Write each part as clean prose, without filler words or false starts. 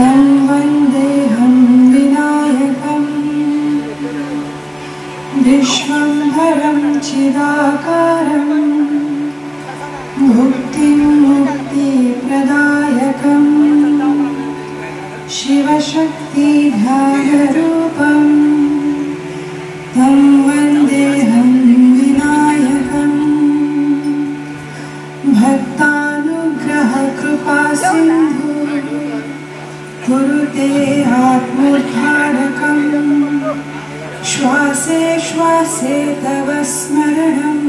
तं वन्देऽहं विनायकं विश्वम्भरं चिदाकारं मुक्तिं मुक्तिप्रदायकं शिवशक्तिध्यानरूपं तं वन्देऽहं विनायकं भक्तानुग्रहकृपासिन्धु कुरुते आत्मोद्धारकं श्वासे श्वासे तव स्मरणं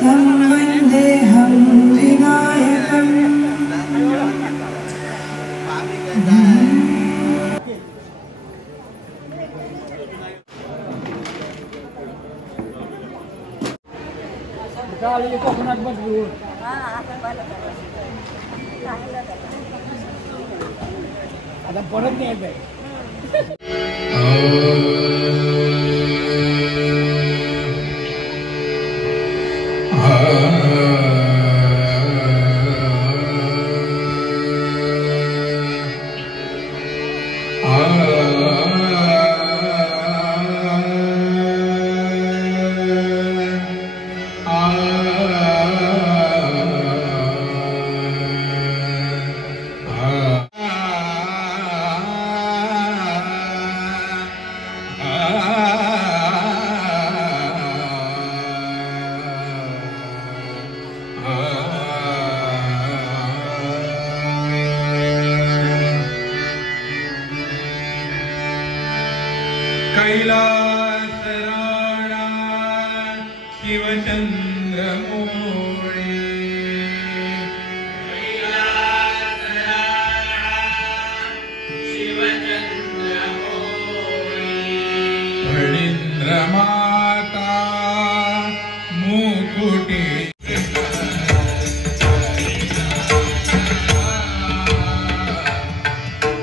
तं वन्देऽहं विनायकम्। आता परत नाही येत आहे. कैलासराणा शिवचंद्रमौळी फणींद्रमाता मुकुटी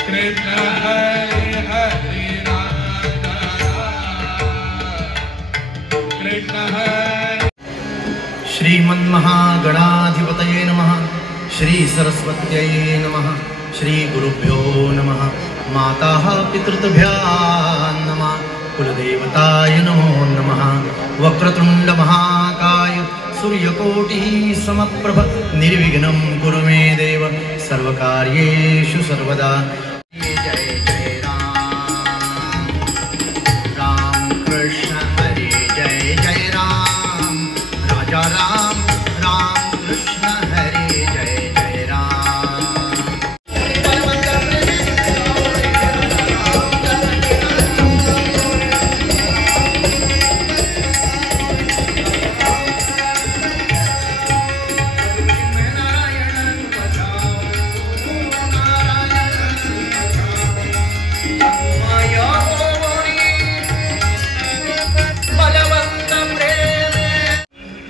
कृष्ण हरे हरे श्रीमन्महागणाधिपतये नमः। श्री सरस्वत्यै नमः। श्री गुरुभ्यो नमः। माताः पितृभ्यां नमः। कुलदेवताय नमो नमः। वक्रतुण्ड महाकाय सूर्यकोटिः समप्रभ निर्विघ्नं कुरु मे देव सर्वकार्येषु सर्वदा। जय जय राम राम कृष्ण हरे जय जय राम राजा राम राम कृष्ण हरे जय जय राम।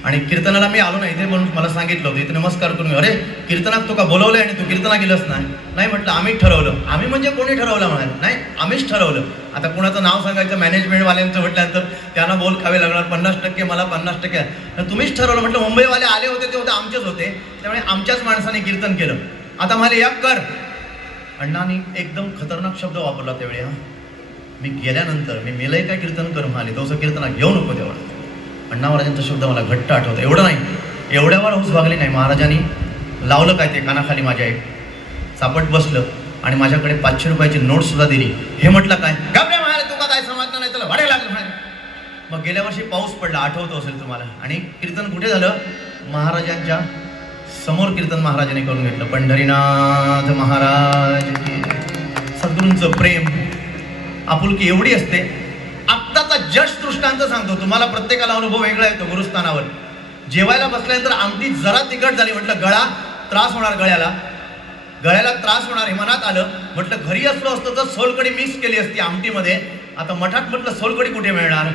आणि कीर्तनाला मी आलो नाही ते म्हणून मला सांगितलं होतं इथे नमस्कार करून अरे कीर्तनात तुका बोलवलंय आणि तू कीर्तना गेलंच नाही म्हटलं आम्ही ठरवलं. आम्ही म्हणजे कोणी ठरवलं म्हणाल नाही आम्हीच ठरवलं. आता कुणाचं नाव सांगायचं मॅनेजमेंटवाल्यांचं म्हटल्यानंतर त्यांना बोल खावे लागणार 50% मला 50%. तुम्हीच ठरवलं म्हटलं. मुंबईवाले आले होते ते होते आमचेच होते त्यामुळे आमच्याच माणसाने कीर्तन केलं. आता मला एक कर अण्णांनी एकदम खतरनाक शब्द वापरला त्यावेळी. मी गेल्यानंतर मी मेलय काय कीर्तन कर म्हणाले तसं कीर्तना घेऊ नको तेवढं. अण्णा महाराजांचा शब्द मला घट्ट आठवतं. एवढं नाही एवढ्यावर हौस भागली नाही. महाराजांनी लावलं काय ते कानाखाली माझ्या एक सापट बसलं आणि माझ्याकडे 500 रुपयाची नोट सुद्धा दिली. हे म्हटलं काय घाबरे म्हणाले तुका काय समजलं नाही त्याला भाडे लागलं म्हणाले. मग गेल्या वर्षी पाऊस पडला आठवतो असेल तुम्हाला आणि कीर्तन कुठे झालं महाराजांच्या समोर कीर्तन महाराजांनी करून घेतलं. पंढरीनाथ महाराज सद्गुरूंचं प्रेम आपुलकी एवढी असते. आत्ताचा जस्ट दृष्टांत सांगतो तुम्हाला. प्रत्येकाला अनुभव वेगळा येतो गुरुस्थानावर. जेवायला बसल्यानंतर आमटी जरा तिखट झाली म्हटलं गळा त्रास होणार. गळ्याला त्रास होणार हे मनात आलं. म्हटलं घरी असलो असतो तर सोलकढी मिक्स केली असती आमटीमध्ये. आता मठात म्हटलं सोलकढी कुठे मिळणार.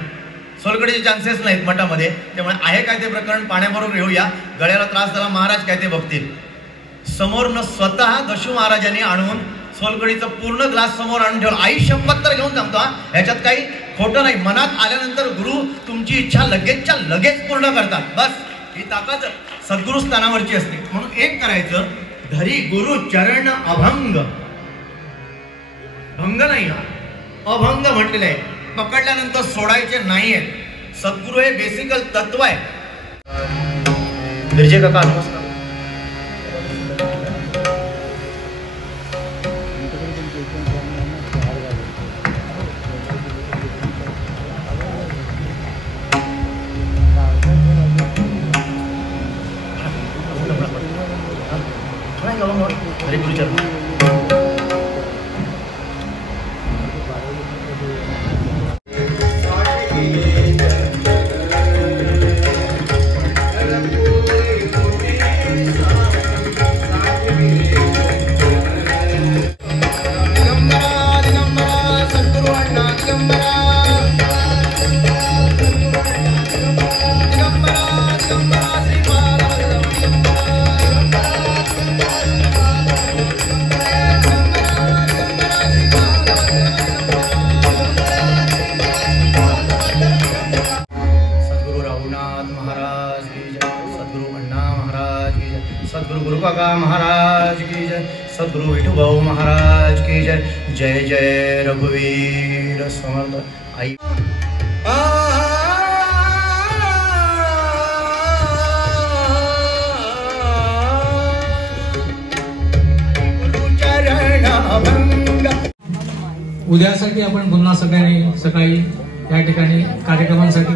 सोलकढीचे चान्सेस नाहीत मठामध्ये. त्यामुळे आहे काय ते प्रकरण पाण्याबरोबर घेऊया. गळ्याला त्रास झाला महाराज काय ते बघतील. समोरनं स्वतः दशू महाराजांनी आणून सोलकडीचं पूर्ण ग्लास समोर आणून ठेवलं. आई शपथ तर घेऊन सांगतो ह्याच्यात काही खोटं नाही. मनात आल्यानंतर गुरु तुमची इच्छा लगेचच्या लगेच पूर्ण करतात. बस ही ताकद सद्गुरु स्थानावरची असते. म्हणून एक करायचं धरी गुरु चरण अभंग. भंग नाही हा, अभंग म्हटलेलं आहे. पकडल्यानंतर सोडायचे नाहीये. सद्गुरू हे बेसिकल तत्व आहे. बिरजे काका नमस्कार. हरे गुरुचरण. महाराज की जय. सद्गुरु विठुभाऊ महाराज की जय. जय जय रघुवीर समर्थ. आई उद्यासाठी आपण पुन्हा सगळ्यांनी सकाळी या ठिकाणी कार्यक्रमांसाठी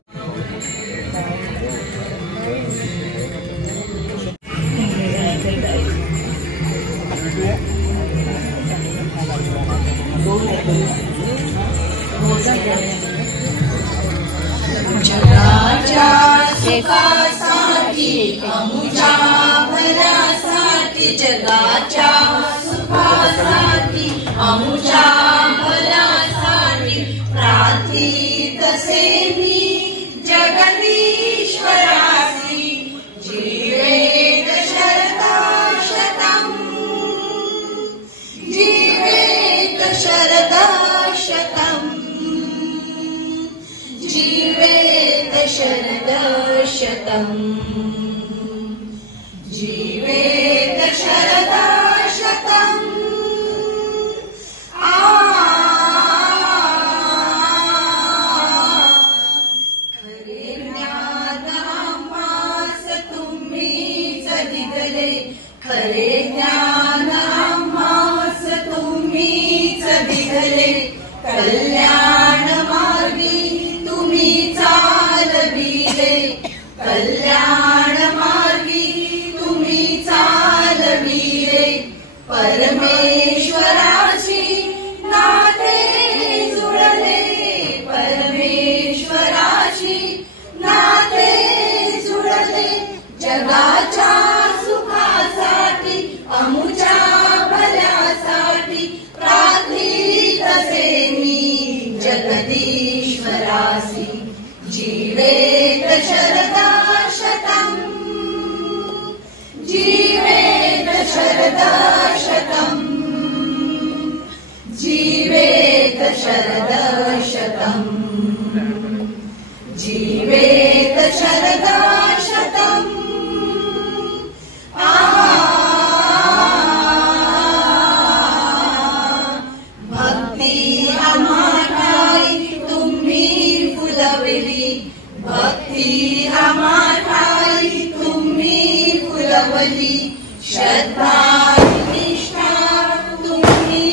जगाच्या सुखासाठी अमुच्या भल्यासाठी जगाच्या सुखासाठी अमुच्या भल्यासाठी प्रार्थित से मी जगदीश्वरासी जीवेत शरदा शतम् जीवेत शरदा शतम् जीवेत शरदा शतम् जीवेत शरदा शतम्. खरे ज्ञान आम्हास तुम्हीच दिले. खरे ज्ञान आम्हास तुम्हीच दिले. कल्याण मार्गी तुम्ही चालविले. कल्याण मार्गी तुम्ही चालविले. परमेश्वराची नाते जुळले. परमेश्वराची नाते जुळले. जगाच्या सुखासाठी अमुच्या भल्यासाठी प्रार्थित से मी जगदीश्वरासी जीवेत शरदा शतम् जीवेत शरदा शतम् जीवेत शरदा शतम् जीवेत शरदा शतम्. भक्ती आम्हाठाई तुम्ही फुलवली. भक्ती आम्हाठाई तुम्ही फुलवली. श्रद्धा निष्ठा तुम्ही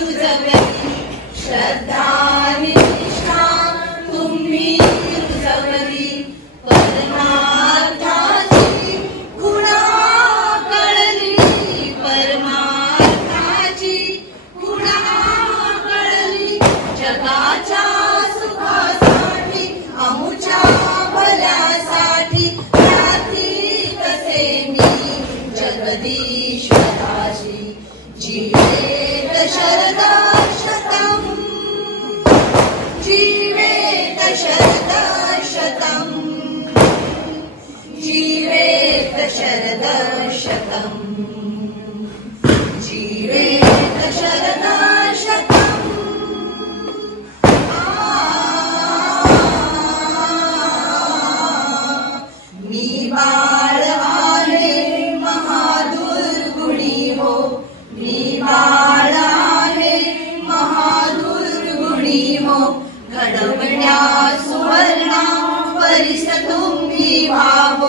रुजवली. श्रद्धा निष्ठा तुम्ही रुजवली. परमार्थाची गुणा कळली. परमार्थाची गुणा कळली. जगाच्या सुखासाठी अमुच्या भल्यासाठी प्रार्थित से मी जगदीश्वराची जीवेत शरदा शतम् जीवेत शरदा शतम् जीवेत शरदा शतम् जीवेत शरदा शतम्. मी बाळ आहे महादुर्गुणी हो. मी बाळ आहे महादुर्गुणी वाहो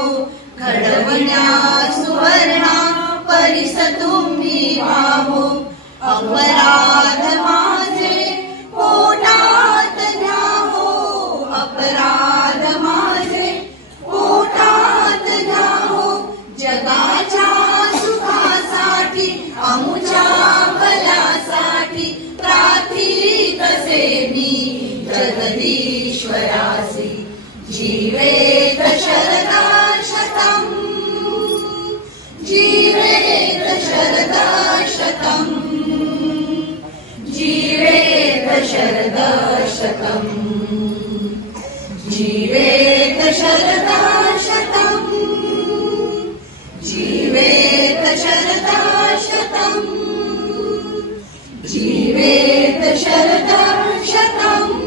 घडवण्या सुवर्णा परिस तुम्ही वाहो अपराध माझे पोटात घ्या हो अपराध माझे पोटात घ्या हो जगाच्या सुखासाठी आमुच्या भल्यासाठी प्रार्थित असे मी जगदीश्वरासी जीवेत शरदा शतम् जीवेत शरदा शतम् जीवेत शरदा शतम् जीवेत शरदा शतम् जीवेत शरदा शतम् जीवेत शरदा शतम्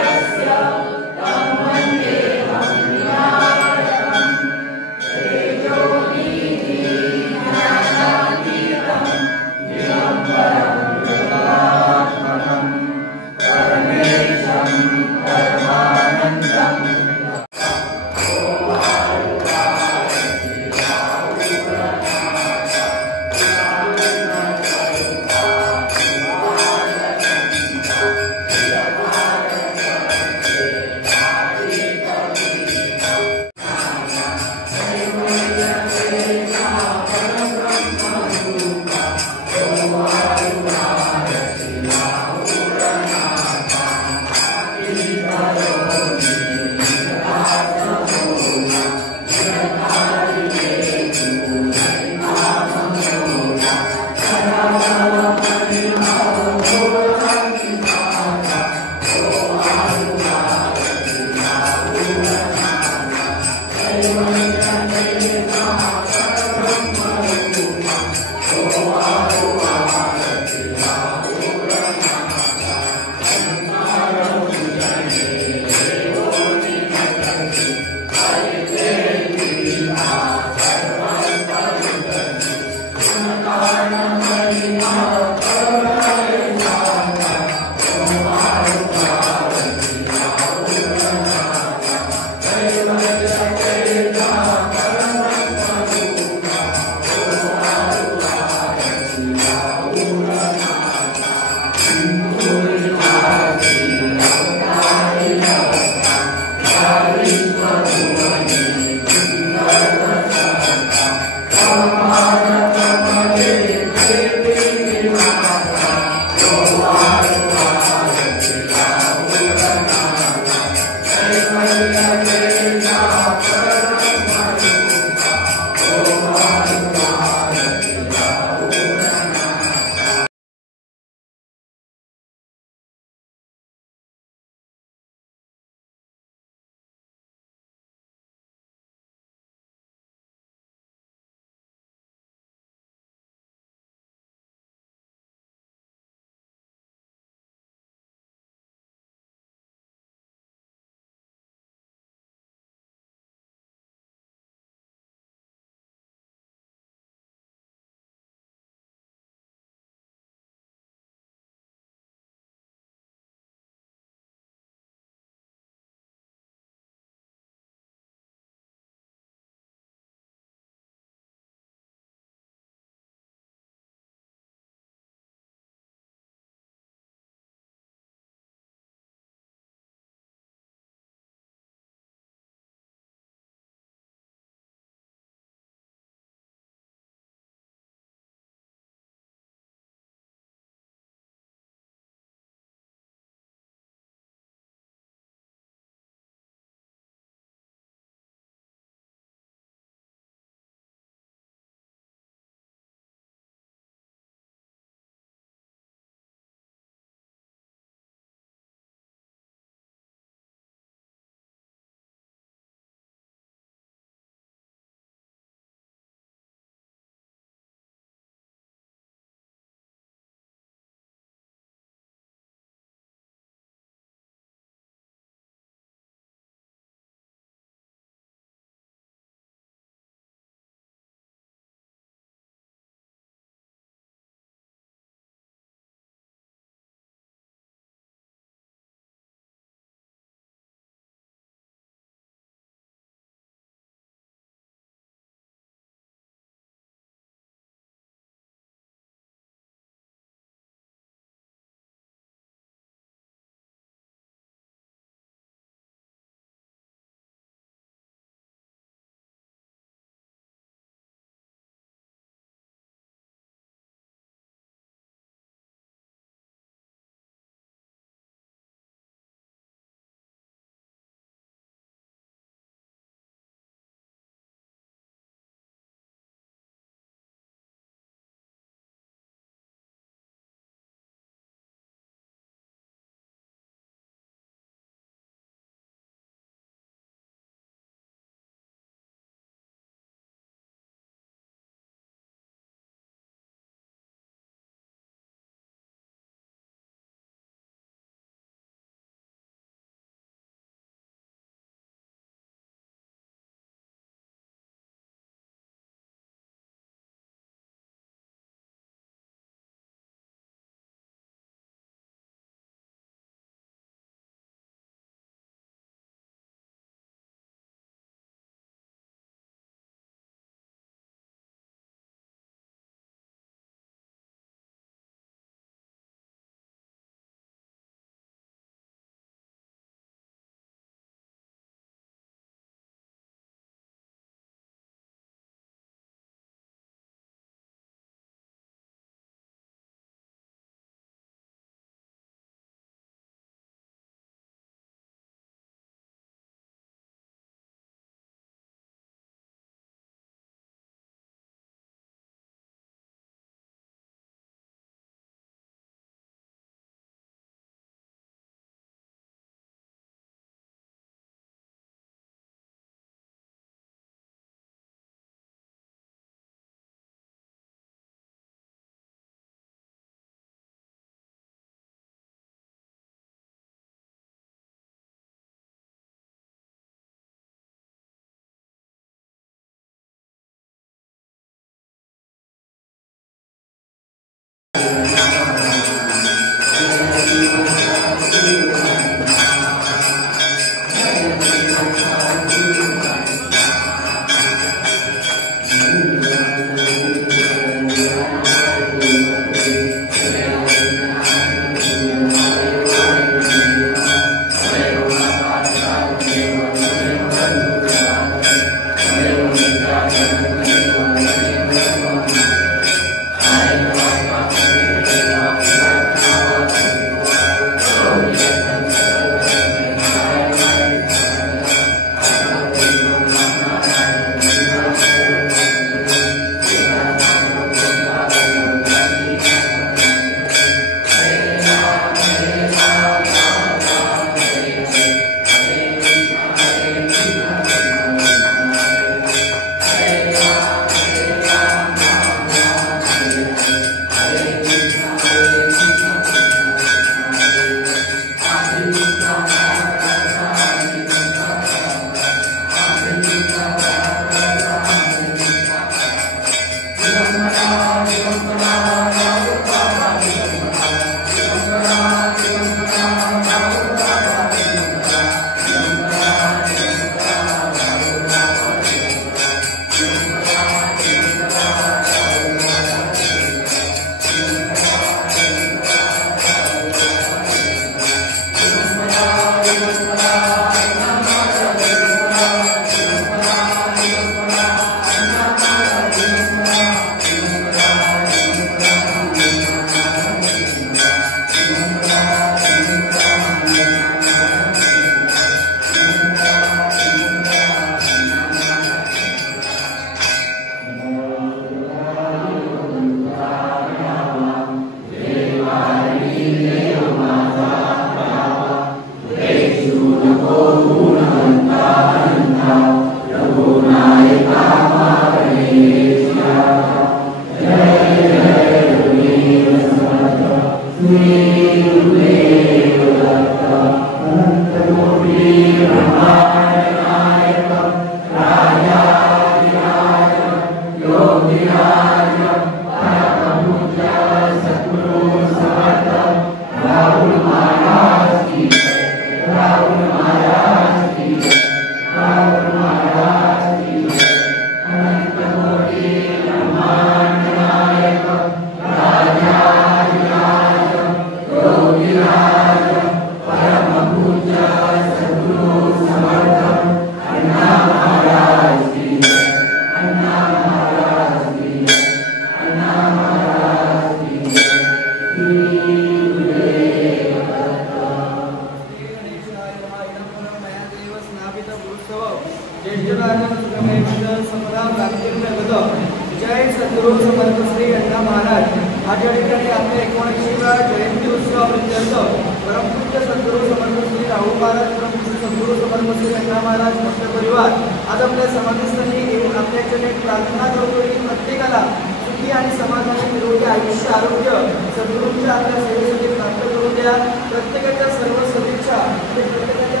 आशीर्वाद आज आपल्या समाधीस्थानी येऊन आपल्याकडे प्रार्थना करतो की प्रत्येकाला सुखी आणि समाधानी निरोगी आयुष्य आरोग्य सद्गुरूंच्या आपल्या सेवेसाठी प्राप्त करून द्या. प्रत्येकाच्या सर्व सदिच्छा प्रत्येकाच्या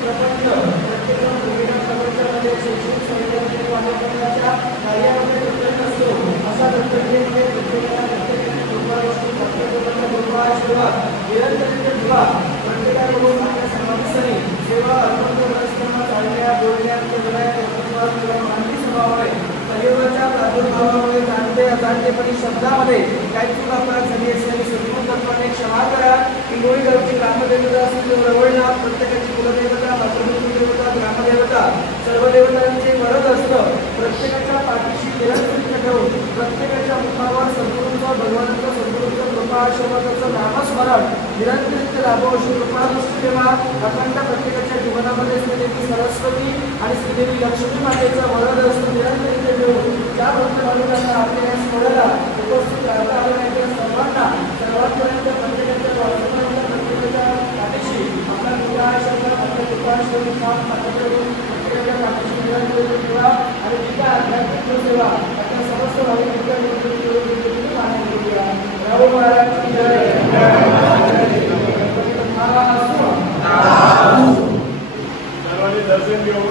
प्रपंच प्रत्येकाच्या प्रपंचामध्ये शैक्षणिक संघटनेच्या वाढवण्याच्या कार्यामध्ये प्रयत्न असतो असा दत्तजीमध्ये प्रत्येकाला आशीर्वाद निरंतरचे ठेवा. प्रत्येकाकडून आपल्या समाधीस्थानी सेवा अर्पण करत असताना चालण्या बोलण्यात मानवी स्वभावामुळे कलियुगाच्या प्रादुर्भावामुळे जाणते अजाणतेपणी शब्दामध्ये काही चूक अपराध झाली असल्याने सद्गुरू तत्वाने क्षमा करा. इंगोळी गावची ग्रामदेवता असून रवळणा प्रत्येकाची कुलदेवता मातृभूमी देवता ग्रामदेवता सर्व देवतांचे वरद असतं. प्रत्येकाच्या पाठीशी निरंतर ठेवून प्रत्येकाच्या मुखावर सद्गुरूंचा भगवानाचा सद्गुरूंचा कृपा आशीर्वादाचं नामस्मरण निरंतर लाभो अशी कृपा दृष्टी ठेवा. अखंड प्रत्येकाच्या जीवनामध्ये श्रीदेवी सरस्वती आणि श्रीदेवी लक्ष्मी मातेचा वरद असतो निरंतर ठेवून ज्या भक्त भाविकांना आपल्या सोहळ्याला उपस्थित राहता आलं नाही त्या सर्वांना सर्वांपर्यंत प्रत्येकाच्या वाचनाच्या प्रत्येकाच्या पाठीशी आपला कृपा आशीर्वाद आपल्या कृपा आशीर्वाद काम पाठवून प्रत्येकाच्या पाठीशी निरंतर ठेवा. आणि जी काय आध्यात्मिक सेवा आपल्या समस्त भाविकांच्या मान्य करूया. राहू महाराज सर्वांनी दर्शन घेऊन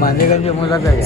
मांदेकरची मुलाखत आहे.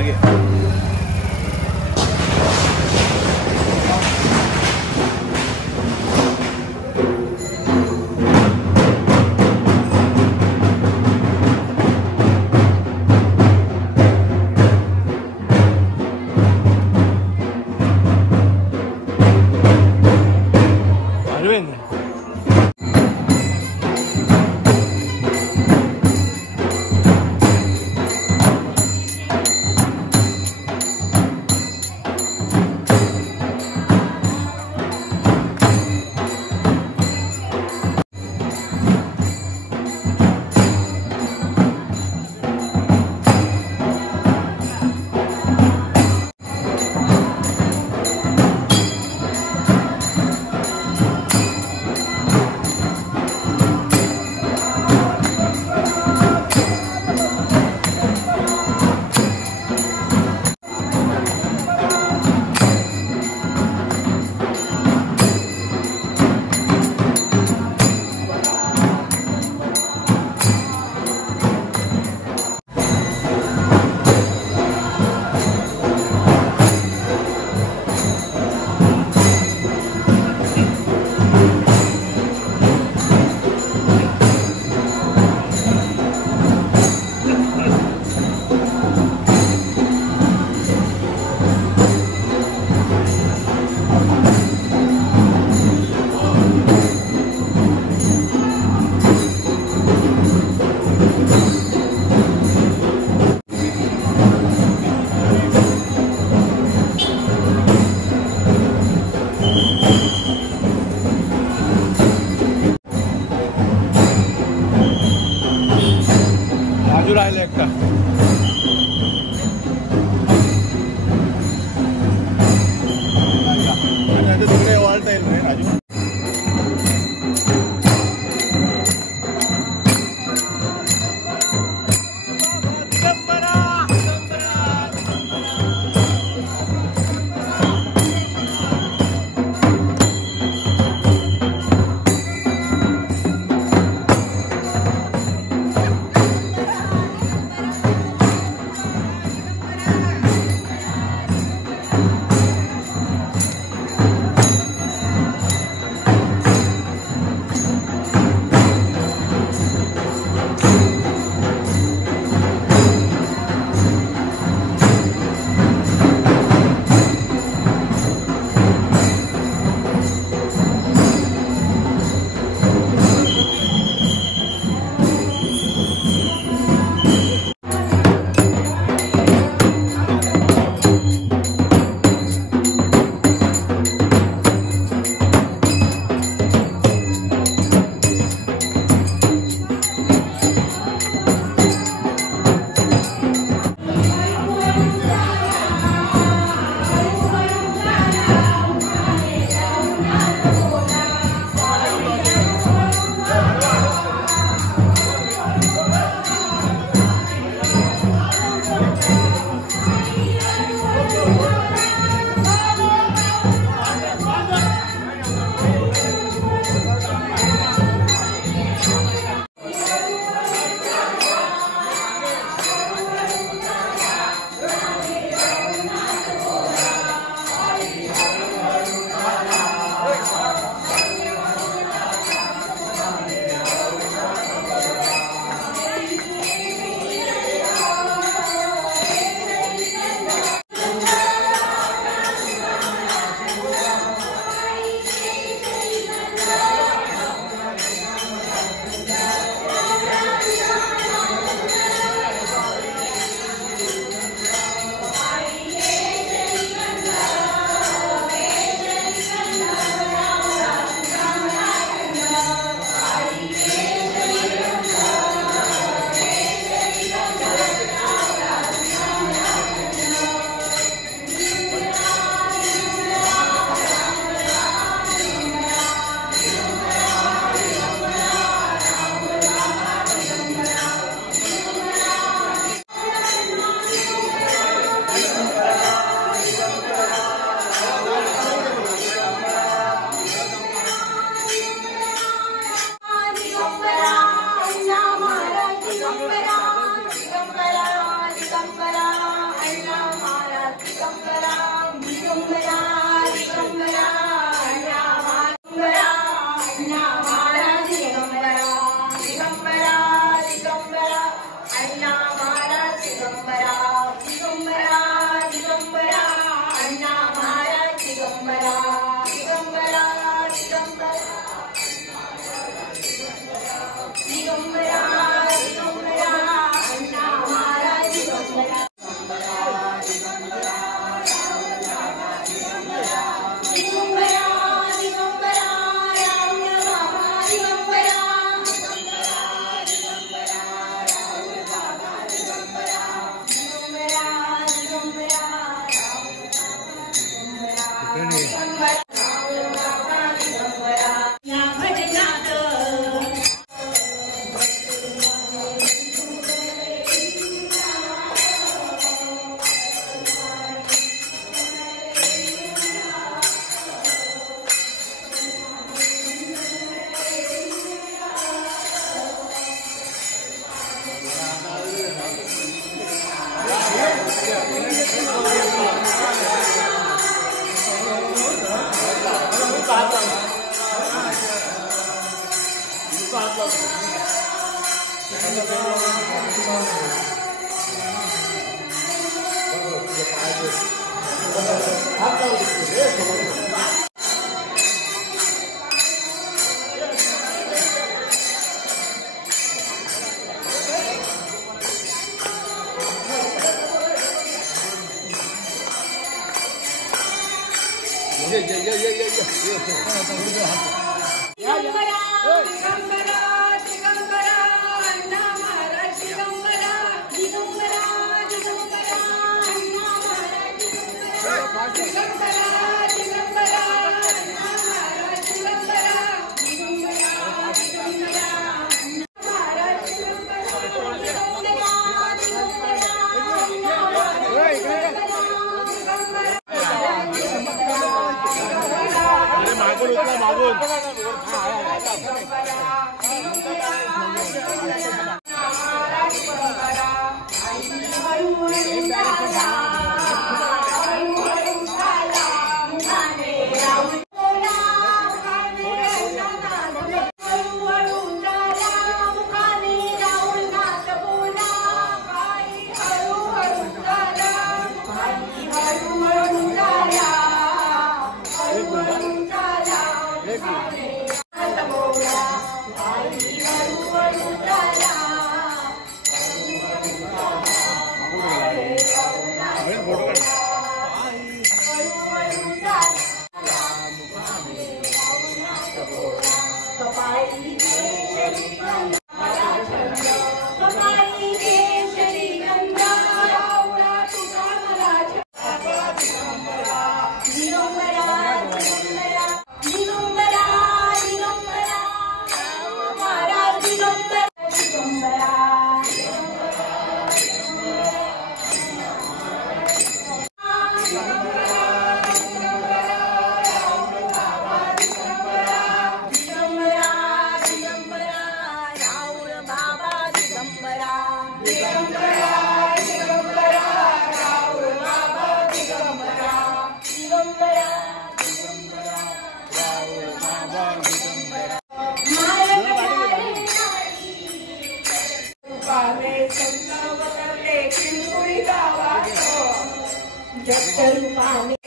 मागे अरविंद राजू राहिले का तिकडे वाळता येईल नाही राजू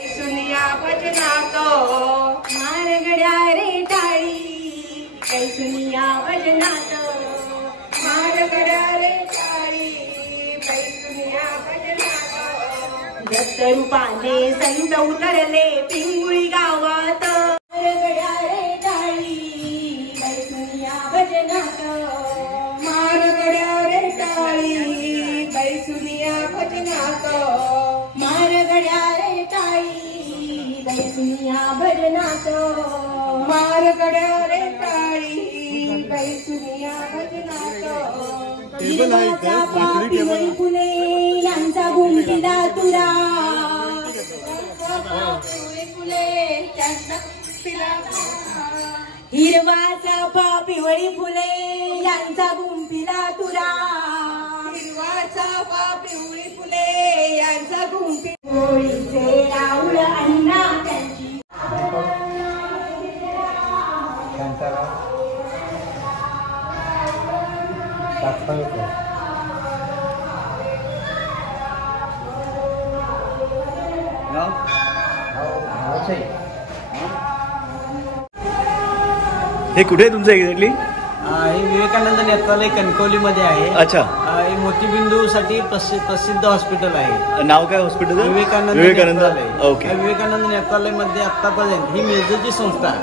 सुनिया भजनात मारगड्या रे टाळी काही सुनिया भजनात मारगड्या रे टाळी काही सुनिया भजनात दत्त रूपाने संत उतरले पिंगुळी गावात मारगड्या रे टाळी काही सुनिया भजनात मारगड्या रे टाळी काही सुनिया भजनात मारगड्या रे टाळी बाई सुनिया भजनात मारगड्या रे टाळी बाई सुनिया भजनात हिरवाचा पापी वै फुले यांचा गुंफिला तुरा हिरवाचा पिवळी फुले यांचा गुंफिला तुरा हिरवाचा पिवळी फुले यांचा गुंफी होळीचे राऊळ अण्णा त्यांची हे कुठे आहे तुमचं एक्झॅक्टली? हे विवेकानंद नेत्रालय कणकवलीमध्ये आहे. अच्छा. हे मोतीबिंदूसाठी प्रसिद्ध हॉस्पिटल आहे. नाव काय हॉस्पिटल? विवेकानंद नेत्रालय. ओके. विवेकानंद नेत्रालयमध्ये आतापर्यंत ही मिरजेची संस्था,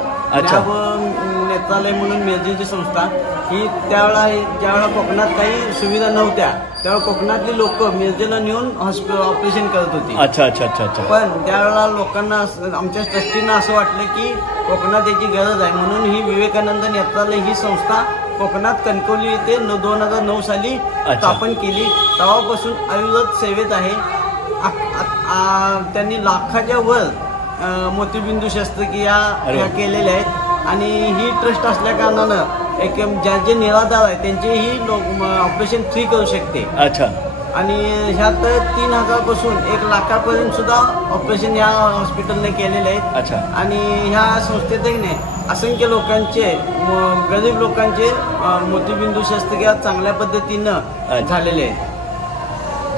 नेत्रालय म्हणून मिरजेची संस्था ही ज्यावेळेला कोकणात काही सुविधा नव्हत्या त्यावेळेला कोकणातली लोक मिरजेला नेऊन ऑपरेशन करत होती. अच्छा अच्छा अच्छा अच्छा. पण त्यावेळेला लोकांना आमच्या ट्रस्टींना असं वाटलं की कोकणात याची गरज आहे म्हणून ही विवेकानंद नेत्रालय ही संस्था कोकणात कणकवली येथे 2009 साली स्थापन केली. तेव्हापासून अविरत सेवेत आहे. त्यांनी लाखाच्या वर मोतीबिंदू शस्त्रक्रिया केलेल्या आहेत आणि ही ट्रस्ट असल्या कारणानं एक जे निराधार आहे त्यांचेही ऑपरेशन फ्री करू शकते. अच्छा. आणि ह्यात 3,000 पासून 1 लाखापर्यंत सुद्धा ऑपरेशन ह्या हॉस्पिटलने केलेले आहेत. अच्छा. आणि ह्या संस्थेतही असंख्य लोकांचे गरीब लोकांचे मोतीबिंदू शस्त्रक्रिया चांगल्या पद्धतीनं झालेले आहेत.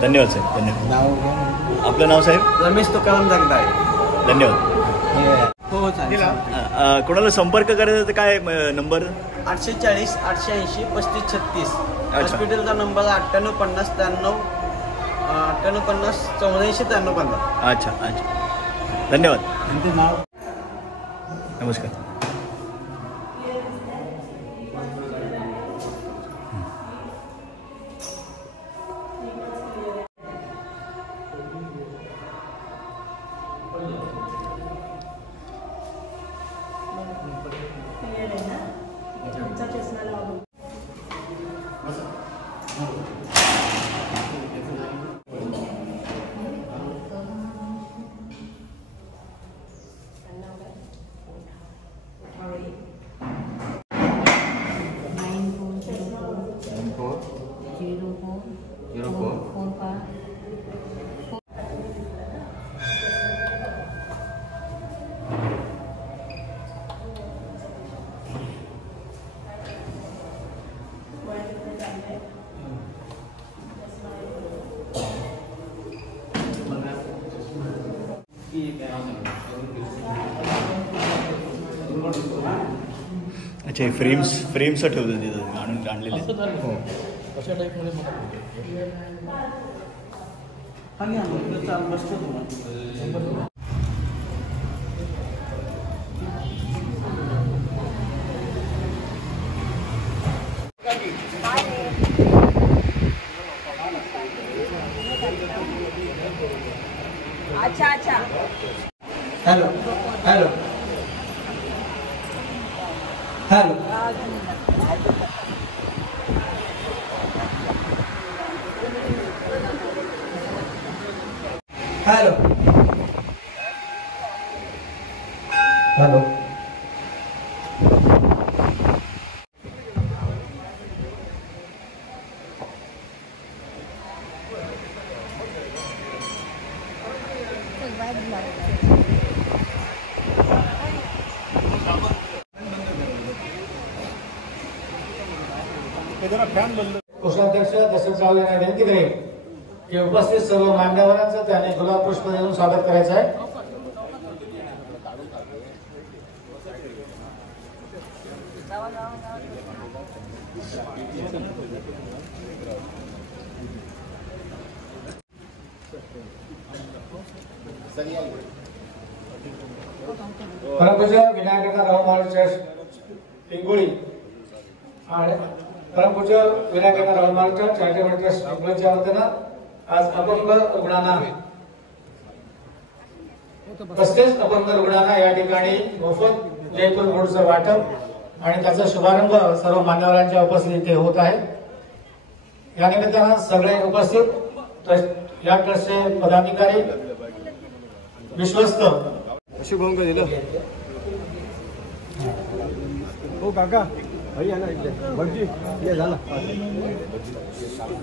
धन्यवाद साहेब. धन्यवाद. आपलं नाव साहेब? रमेश तुकाराम जगदाळे. धन्यवाद. हो चालेल. कोणाला संपर्क करायचा तर काय नंबर? 840 880 3536. हॉस्पिटलचा नंबर 9850 93 9850 84 93 15. अच्छा अच्छा. धन्यवाद. नमस्कार. अच्छा, फ्रेम्स ठेवलं तिथं आणून आणलेले. अशा टाईपमध्ये अच्छा अच्छा. Hello hello hello. Hello hello. कोषाध्यक्ष दशरथराव यांना विनंती करेन की उपस्थित सर्व मान्यवरांचं त्याने गुलाब पुष्प देऊन स्वागत करायचं आहे. परमपूज्य विनायकनाथ महाराज पिंगुळी आणि परमपूज्य विनायकनाथ महाराज चॅरिटेबल ट्रस्ट पिंपळच्या वतीनं आज अपंग रुग्णांना 35 अपंग रुग्णांना या ठिकाणी मोफत जयपूर बोर्डचं वाटप आणि त्याचा शुभारंभ सर्व मान्यवरांच्या उपस्थितीत होत आहे. या निमित्तानं सगळे उपस्थित या ट्रस्टचे पदाधिकारी विश्वस्त शुभंग दिलं हो काका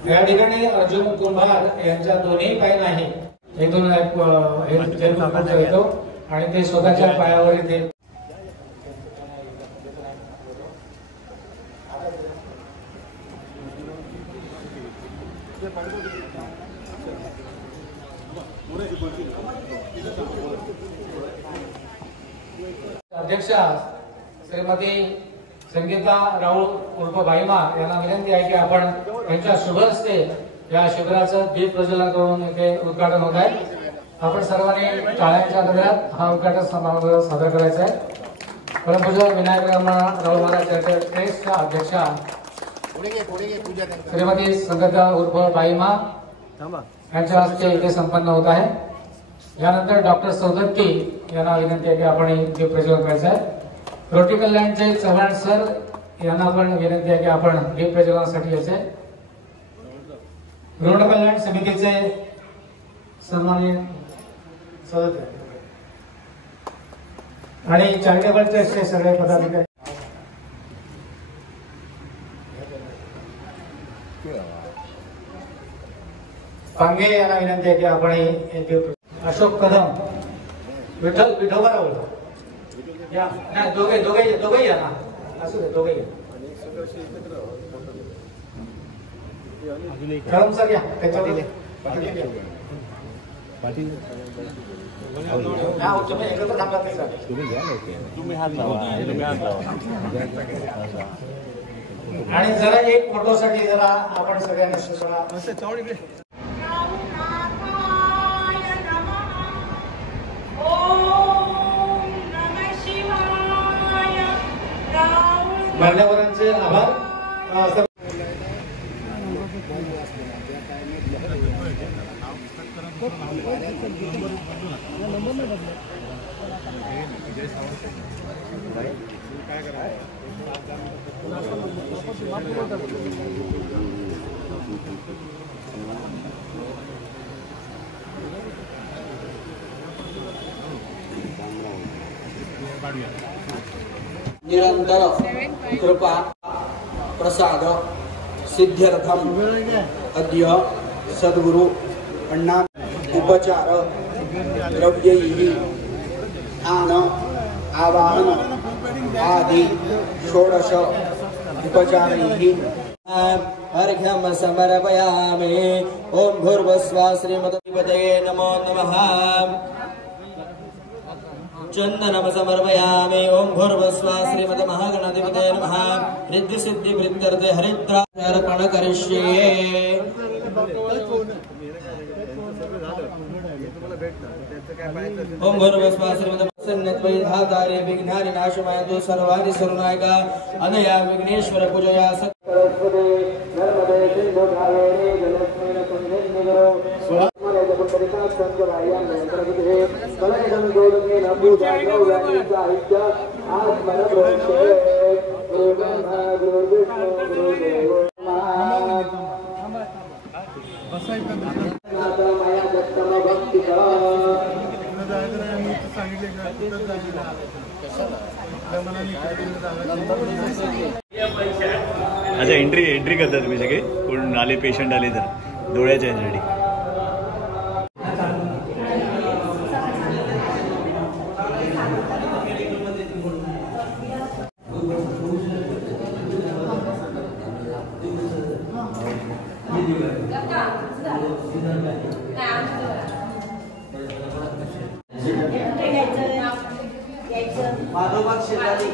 या ठिकाणी अर्जुन कुंभार यांच्या दोन्ही पाय नाही इथून येतो आणि ते स्वतःच्या पायावर येते. अध्यक्षा श्रीमती संगीता राहुल उर्फ बाईमा यांना विनंती आहे की आपण यांच्या शुभ हस्ते या शिबिराचं दीप प्रज्वलन करून इथे उद्घाटन होत आहे. आपण सर्वांनी टाळ्यांच्या गजरात हा उद्घाटन समारंभ साजरा करायचा आहे. परमपूज्य विनायकराव राहुल महाराज चॅरिटेबल ट्रस्टच्या अध्यक्षा श्रीमती संगीता उर्फ बाईमा यांच्या हस्ते इथे संपन्न होत आहे. यानंतर डॉक्टर सौदत्ती यांना विनंती आहे की आपण दीप प्रज्वलन करायचं आहे. रोटी कल्याणचे चव्हाण सर यांना पण विनंती आहे की आपण दीप प्रज्वलनासाठी यायचे. गृह कल्याण समितीचे सन्माननीय सदस्य आणि चॅरिटेबल ट्रस्टचे सगळे पदाधिकारी पांगे यांना विनंती आहे की आपण अशोक कदम, विठ्ठल विठोबाराव या, नाही दोघे या ना, असू दे दोघे या. कदम सर या त्याच्यावर एकत्र थांबला ते सर. आणि जरा एक फोटोसाठी जरा आपण सगळ्यांनी जरा मान्यवरांचे आभार. निरंतर कृपा प्रसाद सिद्ध्यर्थम अद्य सद्गुरु अण्णा उपचार द्रव्यैः ध्यान आवाहन आदि षोडश उपचारैः अर्घ्यं समर्पयामि. ओम भूर्भुवस्सुवः श्रीमद्गणपतये नमो नमः. चंदनम समर्पयामि. ओम भूर्भुवस्सुवः श्रीमद्महागणाधिपतये नमः. रिद्धि सिद्धि वृत्त्यर्थे हरिद्रार्पण करिष्ये. ओम भूर्भुवस्सुवः श्रीमद्सन्नद्वैधातारे विघ्नानि नाशमायन्तु सर्वाणि सर्वनायक अनया विघ्नेश्वर पूजया सरस्वती नर्मदे सिंधु कावेरी जलेस्मिन् कुञ्जन्निगरो स्वरामले पुण्डरिका संजवायां नेत्रगुहे कलयं गोदकेन पूजायो व्यासाहित्य आत्मनप्रोक्षे गुरुब्रह्मा गुरुर्विष्णु गुरुर्देवो माया दत्तम भक्तिका. अच्छा एंट्री करता तुम्ही सगळे कोण आले पेशंट आले तर डोळ्याच्या ह्याच्यासाठी. माधोबाग शेजारी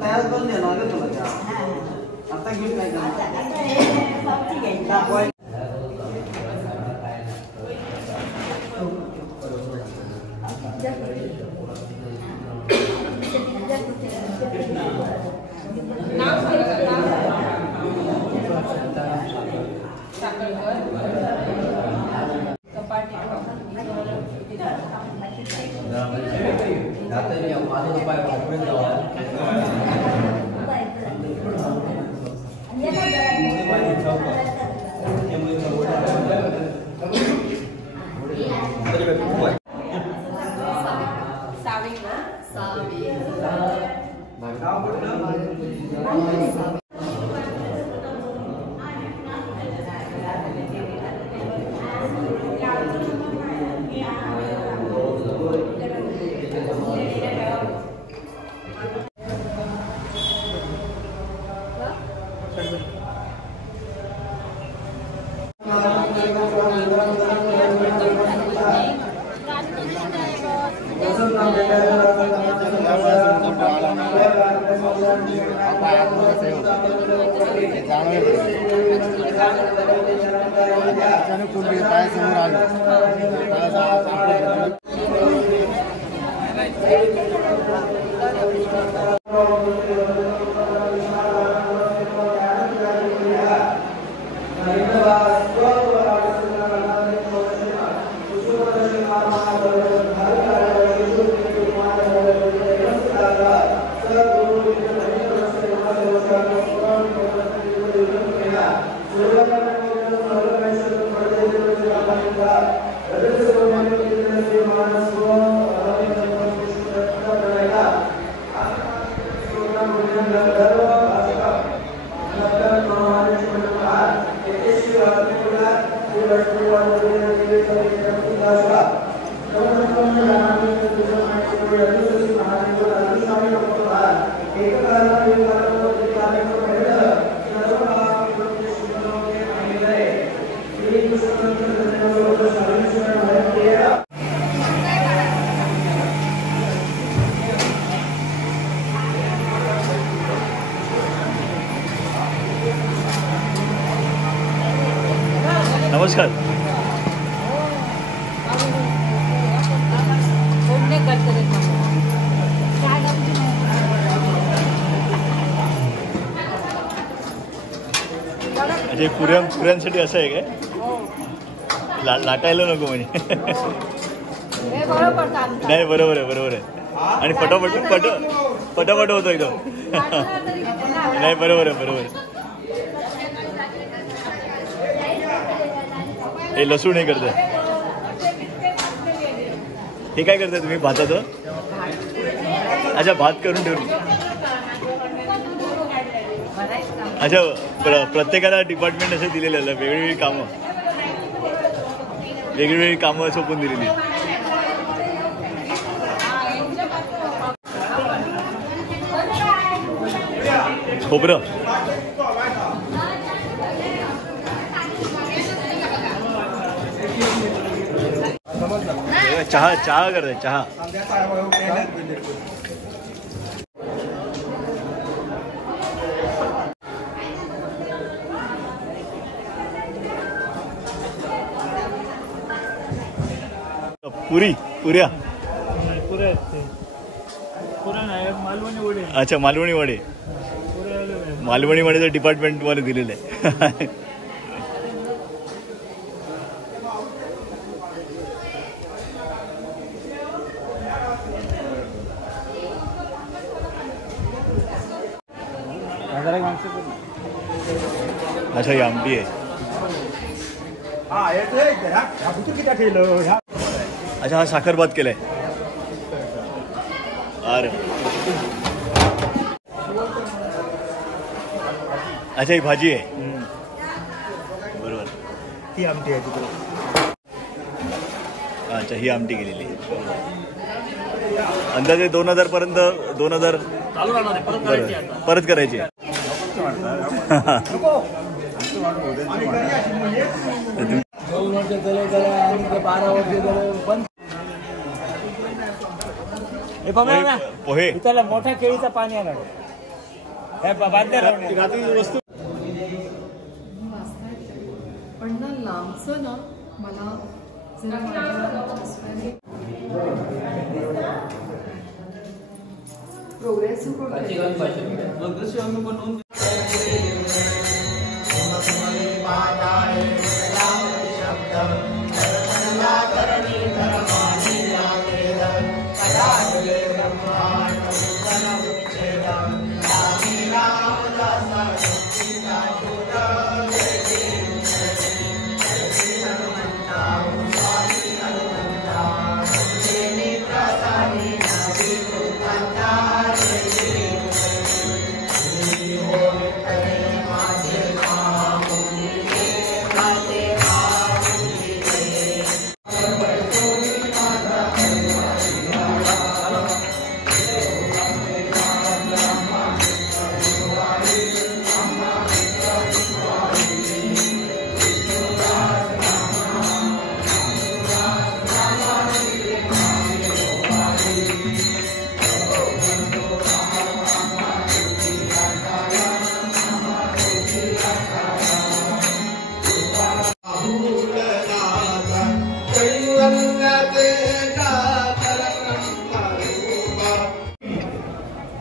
तयार करून देणार तुला आता घेऊन काय करणार. Gracias. नमस्कार. म्हणजे पुऱ्यांसाठी असं आहे काय? लाटायला नको म्हणजे. नाही बरोबर आहे आणि पटापट होतो एकदम. नाही बरोबर आहे. हे लसूण हे करताय. हे काय करताय तुम्ही भाताचं? अच्छा भात करून ठेवून. अच्छा प्रत्येकाला डिपार्टमेंट असं दिलेलं आहे. वेगवेगळी कामं सोपून दिलेली. खोबरं चहा करताय. चहा पुऱ्या अच्छा मालवणी वडे. मालवणी वडेचं डिपार्टमेंट मला दिलेलं आहे. अच्छा ही आमटी आहे. अच्छा हा साखर भात केलाय. अरे अच्छा ही भाजी आहे. बरोबर ती आमटी आहे तिकडे. अच्छा ही आमटी केलेली आहे. अंदाजे 2000 पर्यंत 2000 परत करायची. 2 वर्ष झाले आणि 12 वर्ष झाले बंद. पोहे त्याला मोठ्या केळीचा पाणी आला. वस्तू पण ना लांबचं ना मला जरा प्रोग्रेसिव्ह बनवून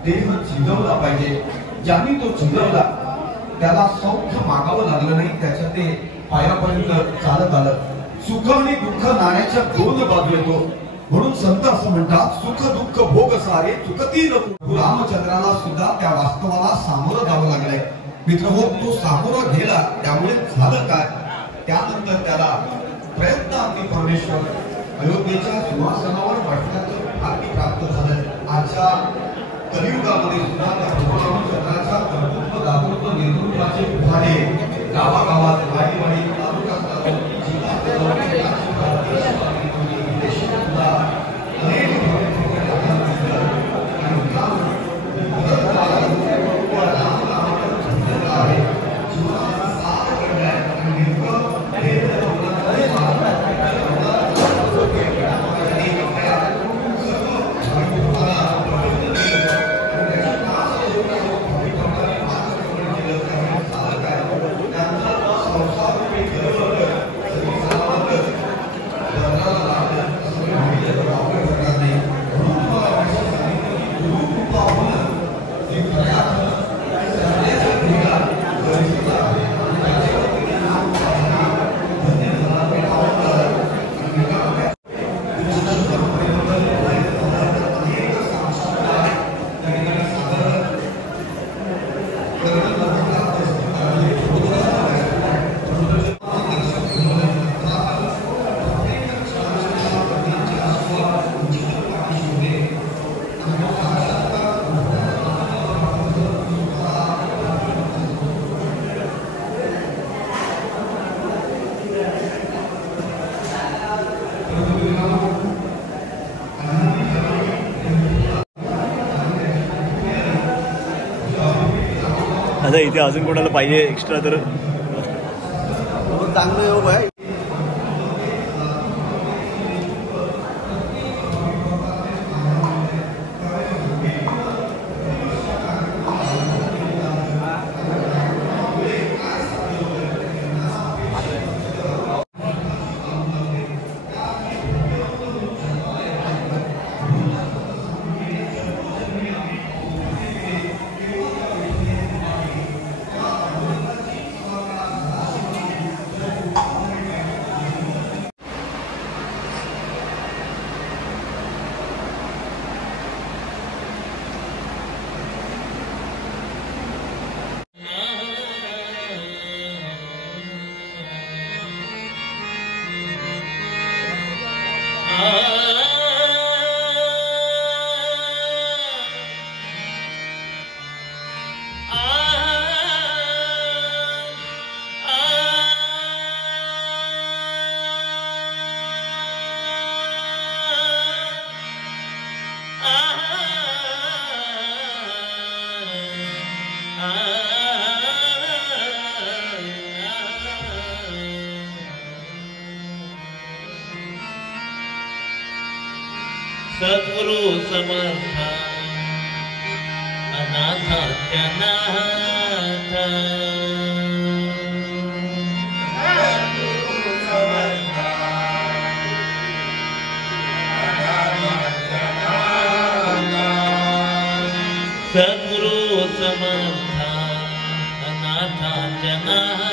देह झिजवला पाहिजे. ज्यांनी तो झिजवला त्याला सौख्य मागावं लागलं नाही. त्याच्या ते पायापर्यंत चालत आलं. सुख आणि दुःख नाण्याच्या 2 बाजू येतो. म्हणून संत असं म्हणतात सुख दुःख भोग सारे चुकती नको. रामचंद्राला सुद्धा त्या वास्तवाला सामोरं जावं लागलंय. मित्रहो तो सामोरं गेला त्यामुळे झालं काय? त्यानंतर त्याला प्रयत्नांती परमेश्वर अयोध्येच्या सिंहासनावर बसण्याचं भाग्य प्राप्त झालं. आजच्या कलियुगामध्ये सुद्धा त्या रामचंद्राच्या कर्तृत्व दातृत्व नेतृत्वाचे उभारे गावागावात वाडीवाडी तालुका दादा इथे अजून कोणाला पाहिजे एक्स्ट्रा तर चांगलं योग आहे. सद्गुरु समर्थ अनाथात्यनाथ सद्गुरु समर्थ अनाथात्यनाथ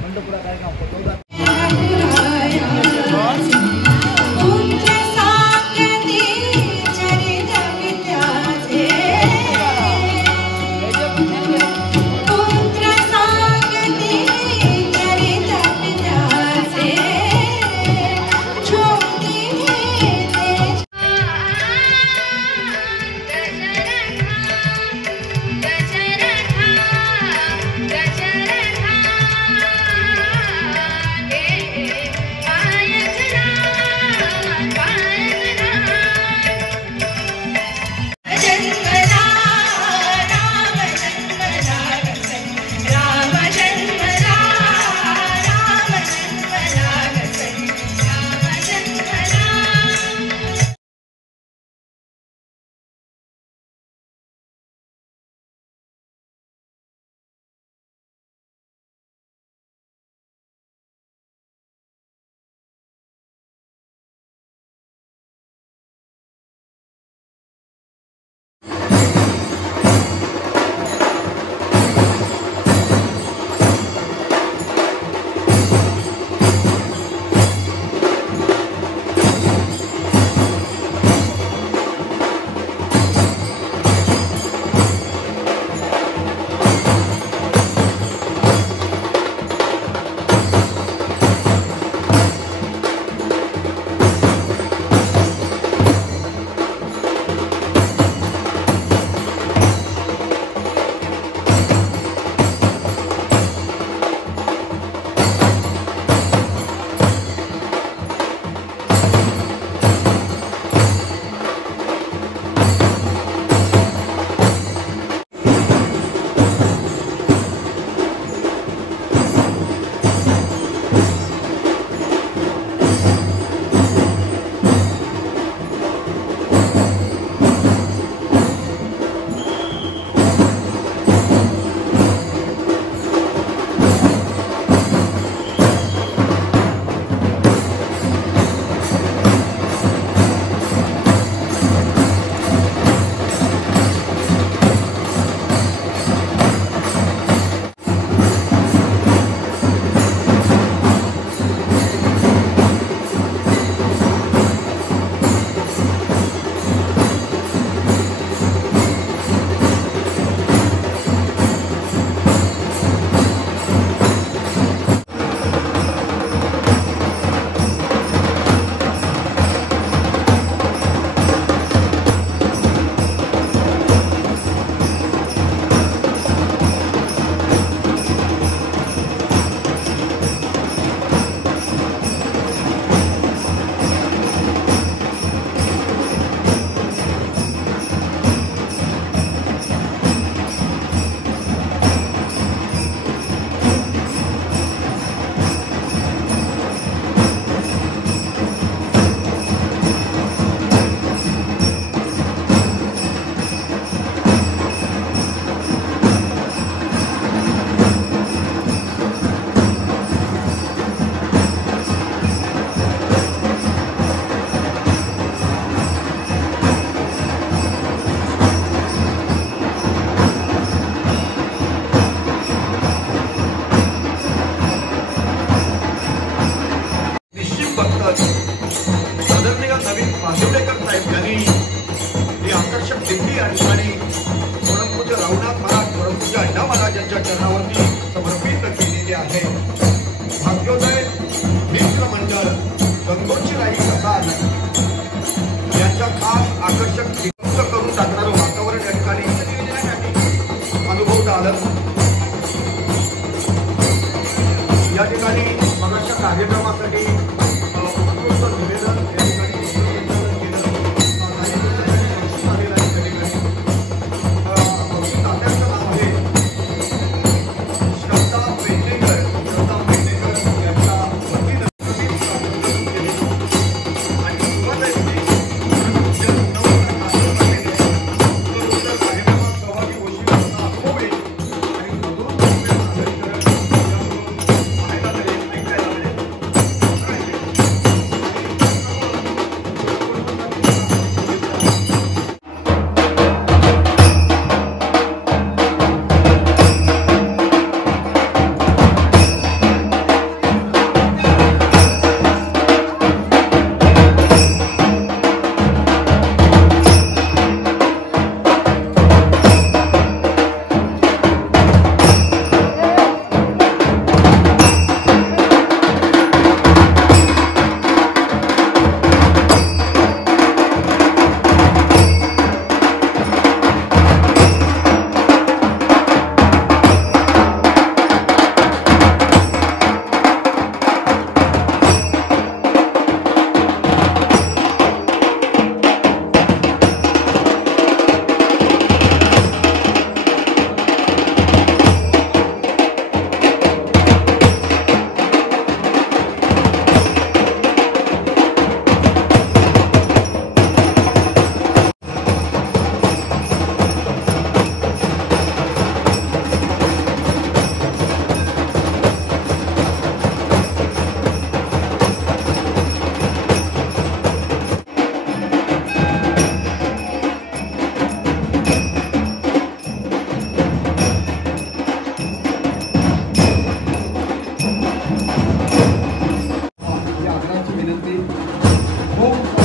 मंडपुरा काय काम करतो खूप